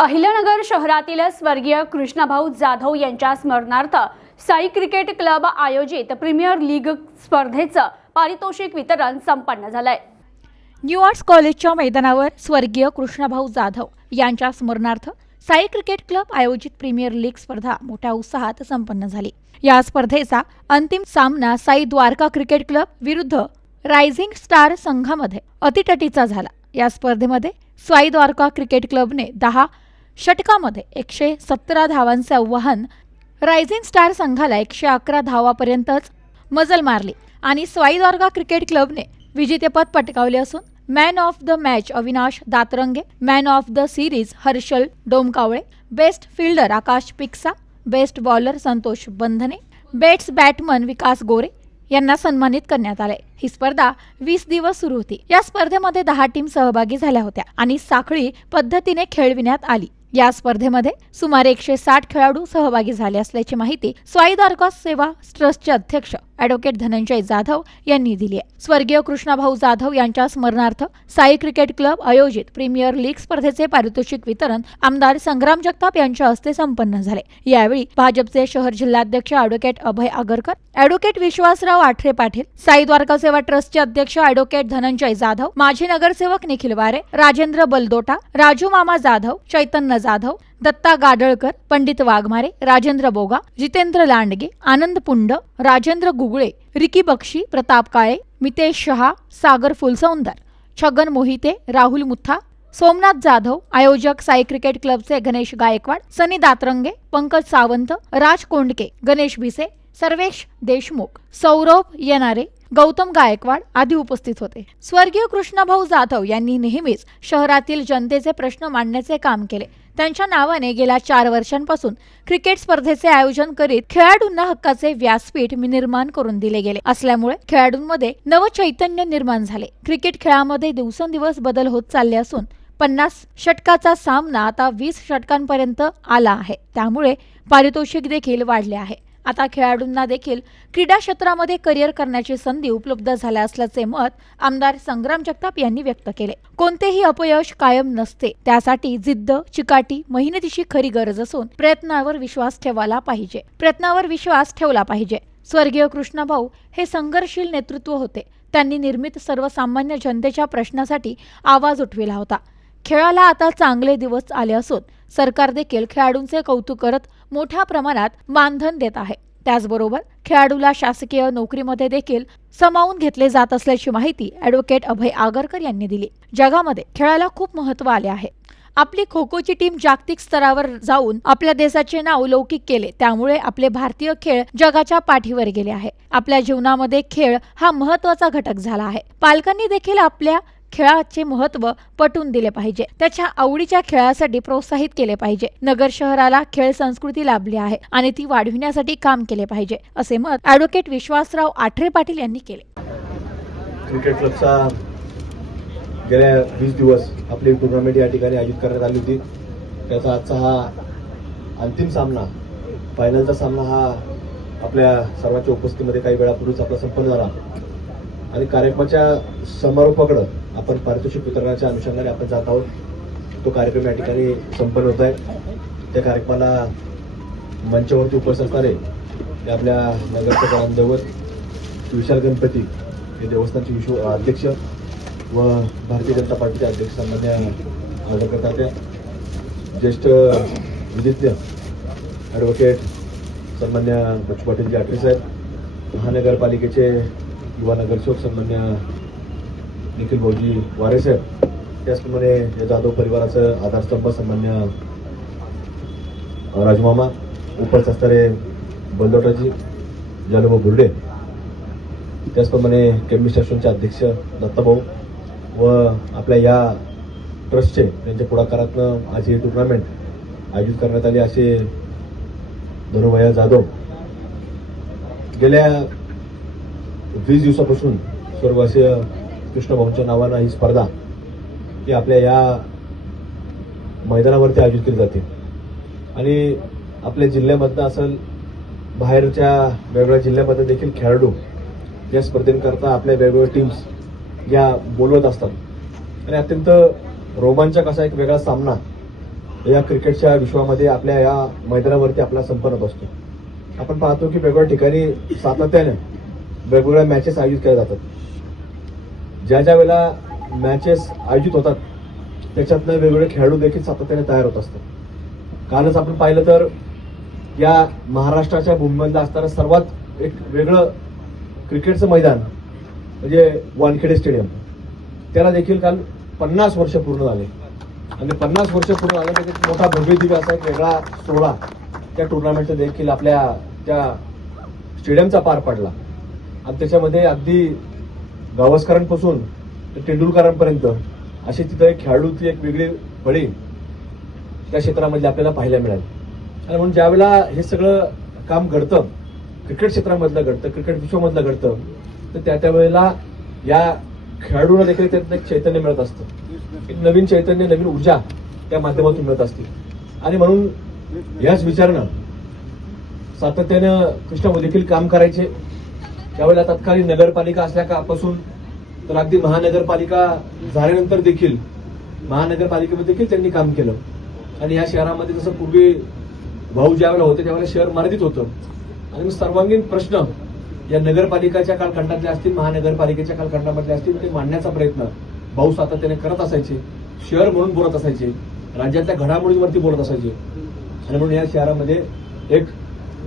अहिल्यानगर शहरातील स्वर्गीय कृष्णभाऊ जाधव यांच्या स्मरणार्थ साई क्रिकेट क्लब आयोजित प्रीमियर लीग स्पर्धेचं पारितोषिक वितरण संपन्न झालंय। न्यू आर्ट्स कॉलेजच्या मैदानावर स्वर्गीय कृष्णभाऊ जाधव यांच्या स्मरणार्थ साई क्रिकेट क्लब आयोजित प्रीमियर लीग स्पर्धा मोठ्या उत्साहात संपन्न झाली। या स्पर्धेचा अंतिम सामना साई द्वारका क्रिकेट क्लब विरुद्ध रायझिंग स्टार संघामध्ये अतिटटीचा झाला। या स्पर्धेमध्ये साई द्वारका क्रिकेट क्लबने 10 षटकामध्ये 117 धावांचे आव्हान रायझिंग स्टार संघाला 111 धावापर्यंतच मजल मारली आणि साई द्वारका क्रिकेट क्लबने विजेतेपद पटकावले असून man of the match Avinash Datrange, man of the series Harshal Domkawale, best fielder Akash Piksa, best bowler Santosh Bandhane, batsman batsman विकास गोरे यांना सन्मानित करण्यात आले। ही स्पर्धा 20 दिवस सुरू होती। या स्पर्धेमध्ये 10 टीम सहभागी झाल्या होत्या आणि साखळी पद्धतीने खेळविण्यात आली। या स्पर्धेमध्ये सुमारे 160 खेळाडू सहभागी झाले असल्याची माहिती साई द्वारका सेवा ट्रस्टचे अध्यक्ष ॲडव्होकेट धनंजय जाधव यांनी दिली आहे। स्वर्गीय कृष्णभाऊ जाधव यांच्या स्मरणार्थ साई क्रिकेट क्लब आयोजित प्रीमियर लीग स्पर्धेचे पारितोषिक वितरण आमदार संग्राम जगताप यांच्या हस्ते संपन्न झाले। यावेळी भाजपचे शहर जिल्हाध्यक्ष ॲडव्होकेट अभय आगरकर, ॲडव्होकेट विश्वासराव आठरे पाटील, साई द्वारका सेवा ट्रस्टचे अध्यक्ष ॲडव्होकेट धनंजय जाधव, माजी नगरसेवक निखिल वारे, राजेंद्र बलदोटा, राजू मामा जाधव, चैतन्य जाधव, दत्ता गाडळकर, पंडित वाघमारे, राजेंद्र बोगा, जितेंद्र लांडगे, आनंद पुंड, राजेंद्र गुगळे, रिकी बक्षी, प्रताप काळे, मितेश शहा, सागर फुलसौंदर, छगन मोहिते, राहुल मुथा, सोमनाथ जाधव, आयोजक साई क्रिकेट क्लबचे गणेश गायकवाड, सनी दातरंगे, पंकज सावंत, राज कोंडके, गणेश भिसे, सर्वेश देशमुख, सौरभ येणारे, गौतम गायकवाड आदी उपस्थित होते। स्वर्गीय कृष्णभाऊ जाधव यांनी नेहमीच शहरातील जनतेचे प्रश्न मांडण्याचे काम केले। त्यांच्या नावाने गेल्या 4 वर्षांपासून क्रिकेट स्पर्धेचे आयोजन करीत खेळाडूंना हक्काचे व्यासपीठ निर्माण करून दिले गेले असल्यामुळे खेळाडूंमध्ये नवचैतन्य निर्माण झाले। क्रिकेट खेळामध्ये दिवसेंदिवस बदल होत चालले असून 50 षटकाचा सामना आता 20 षटकांपर्यंत आला आहे। त्यामुळे पारितोषिक देखील वाढले आहे। आता खेळाडूंना देखील क्रीडा क्षेत्रामध्ये करिअर करण्याची संधी उपलब्ध झाल्या असल्याचे मत आमदार संग्राम जगताप यांनी व्यक्त केले। कोणतेही अपयश कायम नसते, त्यासाठी जिद्द, चिकाटी, मेहनतीची खरी गरज असून प्रयत्नावर विश्वास ठेवला पाहिजे। स्वर्गीय कृष्णभाऊ हे संघर्षशील नेतृत्व होते। त्यांनी निर्मित सर्वसामान्य जनतेच्या प्रश्नासाठी आवाज उठविला होता। खेळाला आता चांगले दिवस आले असून सरकार देखील खेळाडूंचे कौतुक करत मोठ्या प्रमाणात मानधन देत आहे। त्याचबरोबर खेळाडूला शासकीय नोकरीमध्ये देखील सामावून घेतले जात असल्याची माहिती ॲडव्होकेट अभय आगरकर यांनी दिली। जगामध्ये खेळाला खूप महत्त्व आले आहे। आपली खो खोची टीम जागतिक स्तरावर जाऊन आपल्या देशाचे नाव लौकिक केले, त्यामुळे आपले भारतीय खेळ जगाच्या पाठीवर गेले आहे। आपल्या जीवनामध्ये खेळ हा महत्त्वाचा घटक झाला आहे। पालकांनी देखील आपल्या खेळाचे महत्त्व पटवून दिले पाहिजे। त्याच्या आवडीच्या खेळासाठी प्रोत्साहित केले पाहिजे। नगर शहराला खेळ संस्कृती लाभली आहे आणि ती वाढविण्यासाठी काम केले पाहिजे, असे मत ॲडव्होकेट विश्वासराव आठरे पाटील यांनी केले। क्रिकेट क्लबचा गेल्या 20 दिवस आपली टुर्नामेंट या ठिकाणी आयोजित करण्यात आली होती। त्याचा आजचा हा अंतिम सामना, फायनलचा सामना हा आपल्या सर्वांच्या उपस्थितीमध्ये काही वेळापूर्वीच आपला संपन्न झाला आणि कार्यक्रमाच्या समारोपाकडे आपण पारितोषिक वितरणाच्या अनुषंगाने आपण जात आहोत। तो कार्यक्रम या ठिकाणी संपन्न होत आहे। त्या कार्यक्रमाला मंचावरती उपस्थित असणारे ते आपल्या नगरचे ग्रामदैवत विशाल गणपती हे देवस्थानचे अध्यक्ष व भारतीय जनता पार्टीचे अध्यक्ष सन्मान्य आदरणीय तात्या, ज्येष्ठ विधिज्ञ ॲडव्होकेट सन्मान्य बच्चू पाटील आठरे साहेब, महानगरपालिकेचे युवा नगरसेवक सन्मान्य निखिल भाऊजी वारे साहेब, त्याचप्रमाणे या जाधव परिवाराचं आधारस्तंभ सन्मान्य राजमामा, उपस्थित असणारे बलदोटाजी, जालूभाऊ बुर्डे, त्याचप्रमाणे केमिस्ट असोसिएशनचे अध्यक्ष दत्ताभाऊ व आपल्या या ट्रस्टचे त्यांच्या पुढाकारातनं आज ही टुर्नामेंट आयोजित करण्यात आली असे धनुभैया जाधव गेल्या 20 दिवसापासून स्वर्गवासीय कृष्णभाऊंच्या नावानं ही स्पर्धा ही आपल्या या मैदानावरती आयोजित केली जाते आणि आपल्या जिल्ह्यामधनं असेल बाहेरच्या वेगवेगळ्या जिल्ह्यामध्ये देखील खेळाडू या स्पर्धेकरता आपल्या वेगवेगळ्या टीम्स या बोलवत असतात आणि अत्यंत रोमांचक असा एक वेगळा सामना या क्रिकेटच्या विश्वामध्ये आपल्या या मैदानावरती आपला संपन्न असतो. आपण पाहतो की वेगवेगळ्या ठिकाणी सातत्याने वेगवेगळ्या मॅचेस आयोजित केल्या जातात. ज्या ज्या वेळेला मॅचेस आयोजित होतात त्याच्यातनं वेगवेगळे खेळाडू देखील सातत्याने तयार होत असतात. कालच आपण पाहिलं तर या महाराष्ट्राच्या भूमीमधलं असणारं सर्वात एक वेगळं क्रिकेटचं मैदान म्हणजे वानखेडे स्टेडियम, त्याला देखील काल 50 वर्ष पूर्ण झाले आणि 50 वर्ष पूर्ण झाले म्हणजे एक मोठा भव्य दिव्य असा एक वेगळा सोहळा त्या टुर्नामेंटचा देखील आपल्या त्या स्टेडियमचा पार पडला. आणि त्याच्यामध्ये अगदी गावस्करांपासून ते तेंडुलकरांपर्यंत अशी तिथं एक खेळाडूची एक वेगळी फळी त्या क्षेत्रामध्ये आपल्याला पाहायला मिळाली. आणि म्हणून ज्यावेळेला हे सगळं काम घडतं, क्रिकेट क्षेत्रामधलं घडतं, क्रिकेट विश्वामधलं घडतं, तर त्या वेळेला या खेळाडूंना देखील त्यातनं एक चैतन्य मिळत असतं, एक नवीन चैतन्य, नवीन ऊर्जा त्या माध्यमातून मिळत असते. आणि म्हणून याच विचारानं सातत्यानं कृष्णाभाऊ देखील काम करायचे. त्यावेळेला तत्कालीन नगरपालिका असल्यापासून तर अगदी महानगरपालिका झाल्यानंतर देखील महानगरपालिकेमध्ये देखील त्यांनी काम केलं. आणि या शहरामध्ये जसं पूर्वी भाऊ ज्यावेळेला होते त्यावेळेला शहर मर्यादित होतं आणि सर्वांगीण प्रश्न या नगरपालिकाच्या कालखंडातले असतील, महानगरपालिकेच्या कालखंडामधले असतील, ते मांडण्याचा प्रयत्न भाऊ सातत्याने करत असायचे. शहर म्हणून बोलत असायचे, राज्यातल्या घडामोडींवरती बोलत असायचे. आणि म्हणून या शहरामध्ये एक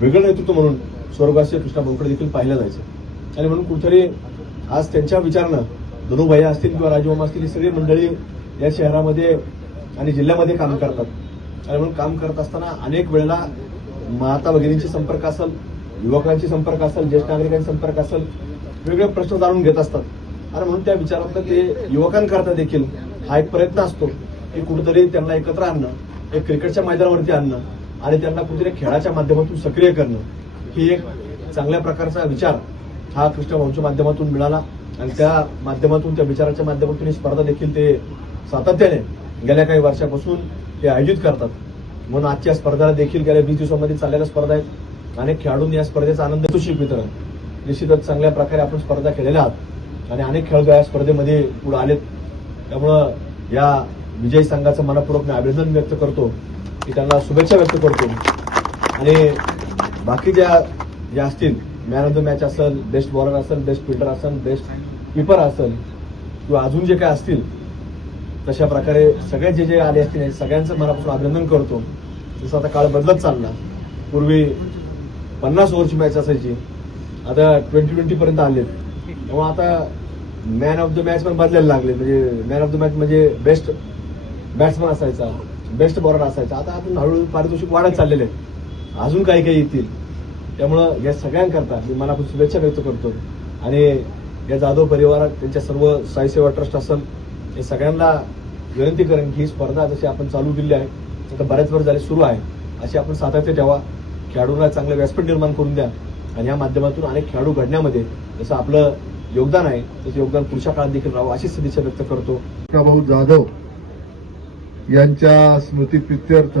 वेगळं नेतृत्व म्हणून स्वर्गवासी कृष्णाभाऊकडे देखील पाहिलं जायचं. आणि म्हणून कुठेतरी आज त्यांच्या विचारानं धनुभाई असतील किंवा राजूमामा असतील, ही सगळी मंडळी या शहरामध्ये आणि जिल्ह्यामध्ये काम करतात. आणि म्हणून काम करत असताना अनेक वेळेला माता भगिनींची संपर्क असेल, युवकांची संपर्क असेल, ज्येष्ठ नागरिकांची संपर्क असेल, वेगवेगळे प्रश्न जाणून घेत असतात. आणि म्हणून त्या विचारात ते युवकांकरता देखील हा एक प्रयत्न असतो की कुठेतरी त्यांना एकत्र आणणं, एक क्रिकेटच्या मैदानावरती आणणं आणि त्यांना कुठेतरी खेळाच्या माध्यमातून सक्रिय करणं, ही एक चांगल्या प्रकारचा विचार हा कृष्णाभाऊंच्या माध्यमातून मिळाला. आणि त्या माध्यमातून, त्या विचाराच्या माध्यमातून ही स्पर्धा देखील ते सातत्याने गेल्या काही वर्षापासून ते आयोजित करतात. म्हणून आजच्या स्पर्धेला देखील गेल्या 20 दिवसांमध्ये चाललेल्या स्पर्धा आहेत. अनेक खेळाडूंनी या स्पर्धेचा आनंद तुषिक वितरण निश्चितच चांगल्या प्रकारे आपण स्पर्धा केलेल्या आहात आणि अनेक खेळाडू या स्पर्धेमध्ये पुढे आलेत. त्यामुळं या विजयी संघाचं मनपूर्वक मी अभिनंदन व्यक्त करतो, की त्यांना शुभेच्छा व्यक्त करतो. आणि बाकी ज्या असतील, मॅन ऑफ द मॅच असेल, बेस्ट बॉलर असेल, बेस्ट फिल्डर असेल, बेस्ट कीपर असेल किंवा अजून जे काय असतील, तशा प्रकारे सगळे जे आले असतील सगळ्यांचं मनापासून अभिनंदन करतो. जसं आता काळ बदलत चालला, पूर्वी 50 ओव्हरची मॅच असायची, आता 20-20 पर्यंत आलेत. तेव्हा आता मॅन ऑफ द मॅच पण बदलायला लागले. म्हणजे मॅन ऑफ द मॅच म्हणजे बेस्ट बॅट्समन असायचा, बेस्ट बॉलर असायचा. आता आपण हळूहळू पारितोषिक वाढत चाललेले आहेत, अजून काही काही येतील. त्यामुळं या सगळ्यांकरता मी मनापासून शुभेच्छा व्यक्त करतो. आणि या जाधव परिवारात, त्यांच्या सर्व साई सेवा ट्रस्ट असेल, हे सगळ्यांना विनंती करेन की ही स्पर्धा जशी आपण चालू केली आहे, आता बऱ्याच वर्ष झाली सुरू आहे, अशी आपण सातत्य ठेवा. खेळाडूंना चांगलं व्यासपीठ निर्माण करून द्या आणि या माध्यमातून अनेक खेळाडू घडण्यामध्ये जसं आपलं योगदान आहे तसं योगदान पुढच्या काळात देखील राहावं अशी सदिच्छा व्यक्त करतो. कृष्णाभाऊ जाधव यांच्या स्मृतिप्रित्यर्थ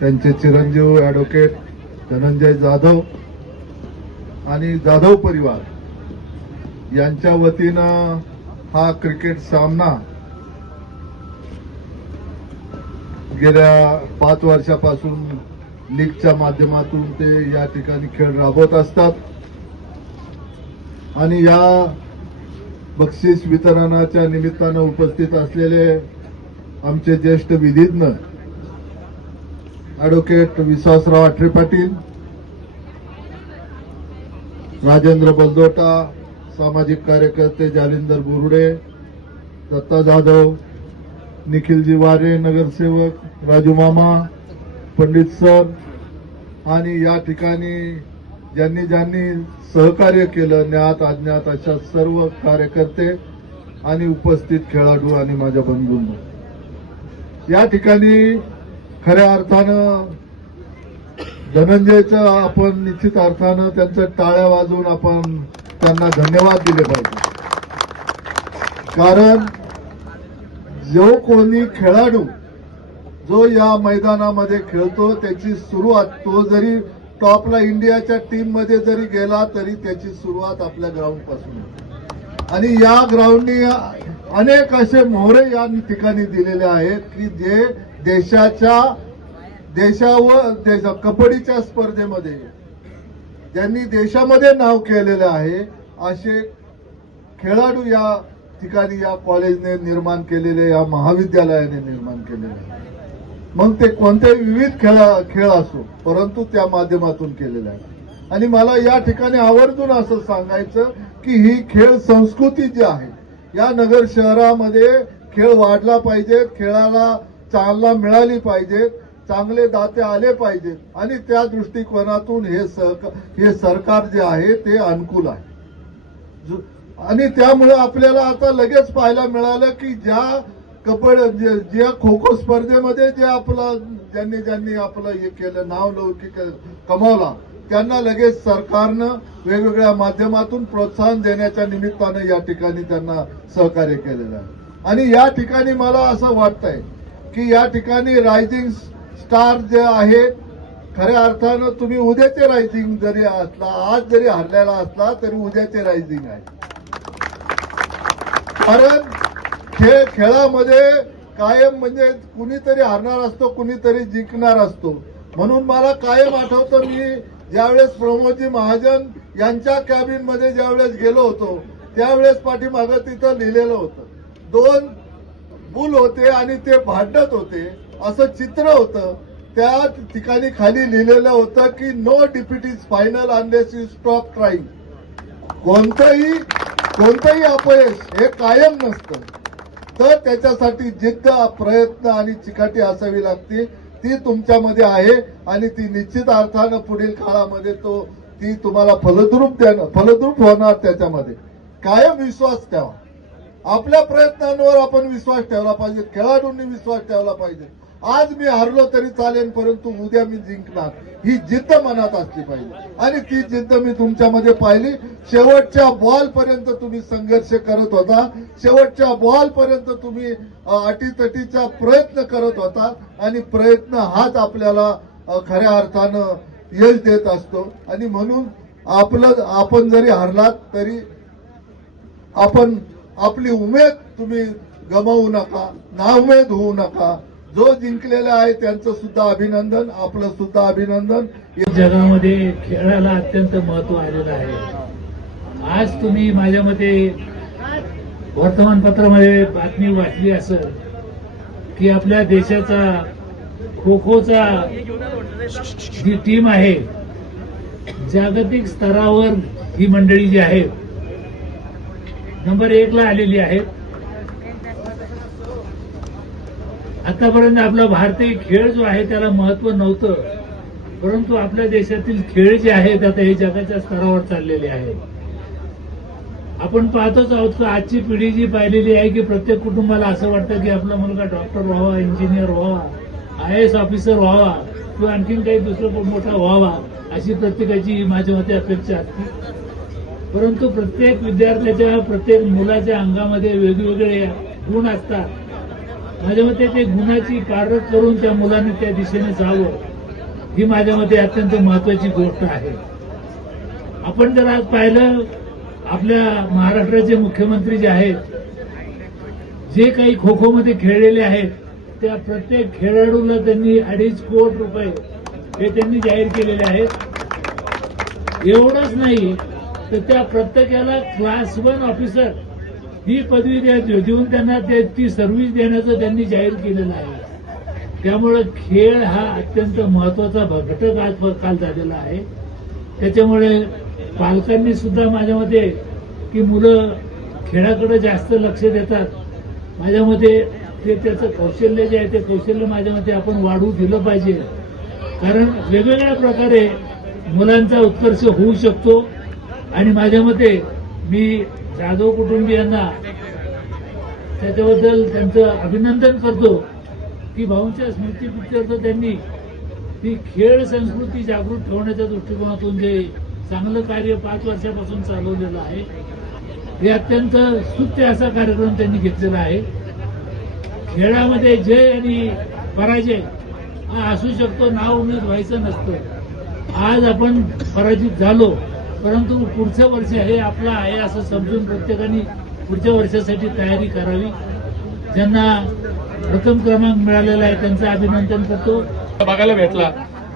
त्यांचे चिरंजीव ॲडव्होकेट धनंजय जाधव आणि जाधव परिवार यांच्या वतीनं हा क्रिकेट सामना गेल्या 5 वर्षापासून लीगच्या माध्यमातून ते या ठिकाणी खेळ राबवत असतात. आणि या बक्षीस वितरणाच्या निमित्तानं उपस्थित असलेले आमचे ज्येष्ठ विधिज्ञ ॲडव्होकेट विश्वासराव आठरे पाटील, राजेंद्र बलदोटा, सामाजिक कार्यकर्ते जालिंदर बुरुडे, दत्ता जाधव, निखिलजी वारे, नगरसेवक राजू मामा, पंडित सर आणि या ठिकाणी ज्यांनी सहकार्य केलं, ज्ञात अज्ञात अशा सर्व कार्यकर्ते आणि उपस्थित खेळाडू आणि माझ्या बंधूंनो, या ठिकाणी खऱ्या अर्थानं धनंजयचं आपण निश्चित अर्थानं त्यांचं टाळ्या वाजवून आपण त्यांना धन्यवाद दिले पाहिजे. कारण जो कोणी खेळाडू जो या मैदानामध्ये खेळतो त्याची सुरुवात, तो जरी टॉपला इंडियाच्या टीम मध्ये जरी गेला तरी त्याची सुरुवात आपल्या ग्राउंड पासून होते. आणि या ग्राउंडनी अनेक असे मोहरे या ठिकाणी दिलेले आहेत की जे देशावर कबड्डीच्या स्पर्धेमध्ये ज्यांनी देशामध्ये नाव केलेलं आहे असे खेळाडू या ठिकाणी या कॉलेजने निर्माण केलेले, या महाविद्यालयाने निर्माण केलेले आहे. मग ते कोणतेही विविध खेळ असो, परंतु त्या माध्यमातून केलेले आहे. आणि मला या ठिकाणी आवर्जून असं सांगायचं की ही खेळ संस्कृती जी आहे या नगर शहरामध्ये खेळ वाढला पाहिजे, खेळाला चालना मिळाली पाहिजे, चांगले दाते आले पाहिजेत आणि त्या दृष्टिकोनातून हे सरकार जे आहे ते अनुकूल आहे. आणि त्यामुळे आपल्याला आता लगेच पाहायला मिळालं की ज्या खो खो स्पर्धेमध्ये ज्यांनी आपलं हे केलं, नाव लौकिक कमावला, त्यांना लगेच सरकारनं वेगवेगळ्या माध्यमातून प्रोत्साहन देण्याच्या निमित्तानं या ठिकाणी त्यांना सहकार्य केलेलं आहे. आणि या ठिकाणी मला असं वाटतंय की या ठिकाणी रायझिंग स्टार जे आहेत, खऱ्या अर्थानं तुम्ही उद्याचे रायझिंग जरी असला, आज जरी हरलेला असला तरी उद्याचे रायझिंग आहे. कारण खेळामध्ये कायम म्हणजे कुणीतरी हारणार असतो, कुणीतरी जिंकणार असतो. म्हणून मला कायम आठवतं, मी ज्यावेळेस प्रमोदजी महाजन यांच्या कॅबिनमध्ये ज्यावेळेस गेलो होतो त्यावेळेस पाठीमागं तिथं लिहिलेलं होतं, 2 बुल होते आणि ते भांडत होते असं चित्र होतं. त्या ठिकाणी खाली लिहिलेलं होतं की no defeat is final unless you stop trying. कोणतंही अपयश हे कायम नसतं, तर त्याच्यासाठी जिद्द, प्रयत्न आणि चिकाटी असावी लागते. ती तुमच्यामध्ये आहे आणि ती निश्चित अर्थानं पुढील काळामध्ये ती तुम्हाला फलद्रूप होणार. त्याच्यामध्ये कायम विश्वास ठेवा. आपल्या प्रयत्नांवर आपण विश्वास ठेवला पाहिजे, खेळाडूंनी विश्वास ठेवला पाहिजे. आज मी हारलो तरी चालेल, परंतु उद्या मी जिंकणार, ही जिद्द मनात असली पाहिजे. आणि ती जिद्द मी तुमच्यामध्ये पाहिली. शेवटच्या बॉल पर्यंत तुम्ही संघर्ष करत होता, शेवटच्या बॉल पर्यंत तुम्ही अटीतटीचा प्रयत्न करत होता आणि प्रयत्न हाच आपल्याला खऱ्या अर्थानं यश देत असतो. आणि म्हणून आपण जरी हारलात तरी आपली उमेद तुम्ही गमावू नका, नाउमेद होऊ नका. जो जिंकलेला आहे त्यांचं सुद्धा अभिनंदन, आपलं सुद्धा अभिनंदन. जगामध्ये खेळाला अत्यंत महत्व आलेलं आहे. आज तुम्ही माझ्या मते वर्तमानपत्रामध्ये बातमी वाचली असेल की आपल्या देशाचा खो खोचा जी टीम आहे, जागतिक स्तरावर ही मंडळी जी आहे नंबर 1 ला आलेली आहेत. आतापर्यंत आपला भारतीय खेळ जो आहे त्याला महत्व नव्हतं, परंतु आपल्या देशातील खेळ जे आहेत आता हे जगाच्या स्तरावर चाललेले आहेत. आपण पाहतोच आहोत की आजची पिढी जी पाहिलेली आहे की प्रत्येक कुटुंबाला असं वाटतं की आपला मुलगा डॉक्टर व्हावा, इंजिनियर व्हावा, IAS ऑफिसर व्हावा किंवा आणखीन काही दुसरं मोठा व्हावा, अशी प्रत्येकाची माझ्या मते अपेक्षा असते. परंतु प्रत्येक विद्यार्थ्याच्या, प्रत्येक मुलाच्या अंगामध्ये वेगवेगळे गुण असतात. माझ्या मते ते गुणाची पारख करून त्या मुलाने त्या दिशेने जावं, ही माझ्या मते अत्यंत महत्वाची गोष्ट आहे. आपण जर आज पाहिलं, आपल्या महाराष्ट्राचे मुख्यमंत्री जे आहेत, जे काही खो खो मध्ये खेळलेले आहेत त्या प्रत्येक खेळाडूला त्यांनी 2.5 कोटी रुपये हे त्यांनी जाहीर केलेले आहेत. एवढंच नाही तर त्या प्रत्येकाला क्लास 1 ऑफिसर ही पदवी देऊन त्यांना ती सर्व्हिस देण्याचं त्यांनी जाहीर केलेलं आहे. त्यामुळे खेळ हा अत्यंत महत्वाचा घटक आज काल झालेला आहे. त्याच्यामुळे पालकांनी सुद्धा माझ्या मते की मुलं खेळाकडे जास्त लक्ष देतात. माझ्या मते ते त्याचं कौशल्य जे आहे ते कौशल्य माझ्या मते आपण वाढवू दिलं पाहिजे. कारण वेगवेगळ्या प्रकारे मुलांचा उत्कर्ष होऊ शकतो. आणि माझ्या मते मी जाधव कुटुंबियांना त्याच्याबद्दल त्यांचं अभिनंदन करतो की भाऊंच्या स्मृती पिक्चरचं त्यांनी ती खेळ संस्कृती जागृत ठेवण्याच्या दृष्टिकोनातून जे चांगलं कार्य 5 वर्षापासून चालवलेलं आहे, हे अत्यंत स्तुत्य असा कार्यक्रम त्यांनी घेतलेला आहे. खेळामध्ये जय आणि पराजय हा असू शकतो, नाव उमेद व्हायचं नसतं. आज आपण पराजित झालो परंतु पुढचं वर्ष हे आपलं आहे असं समजून प्रत्येकाने पुढच्या वर्षासाठी तयारी करावी. ज्यांना प्रथम क्रमांक मिळालेला आहे त्यांचं अभिनंदन करतो. बघायला भेटला.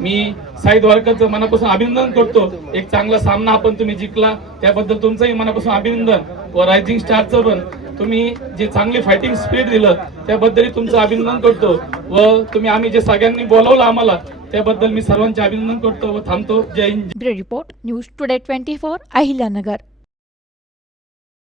मी साई द्वारकाचं मनापासून अभिनंदन करतो. एक चांगला सामना आपण तुम्ही जिंकला त्याबद्दल तुमचंही मनापासून अभिनंदन. व रायझिंग स्टारचं पण तुम्ही जे चांगली फायटिंग स्पिरिट दिलं त्याबद्दलही तुमचं अभिनंदन करतो. व आम्ही जे सगळ्यांनी बोलावलं आम्हाला त्याबद्दल मी सर्वांचे अभिनंदन करतो व थांबतो. जय Hind. Bureau report news today 24 Ahilyanagar.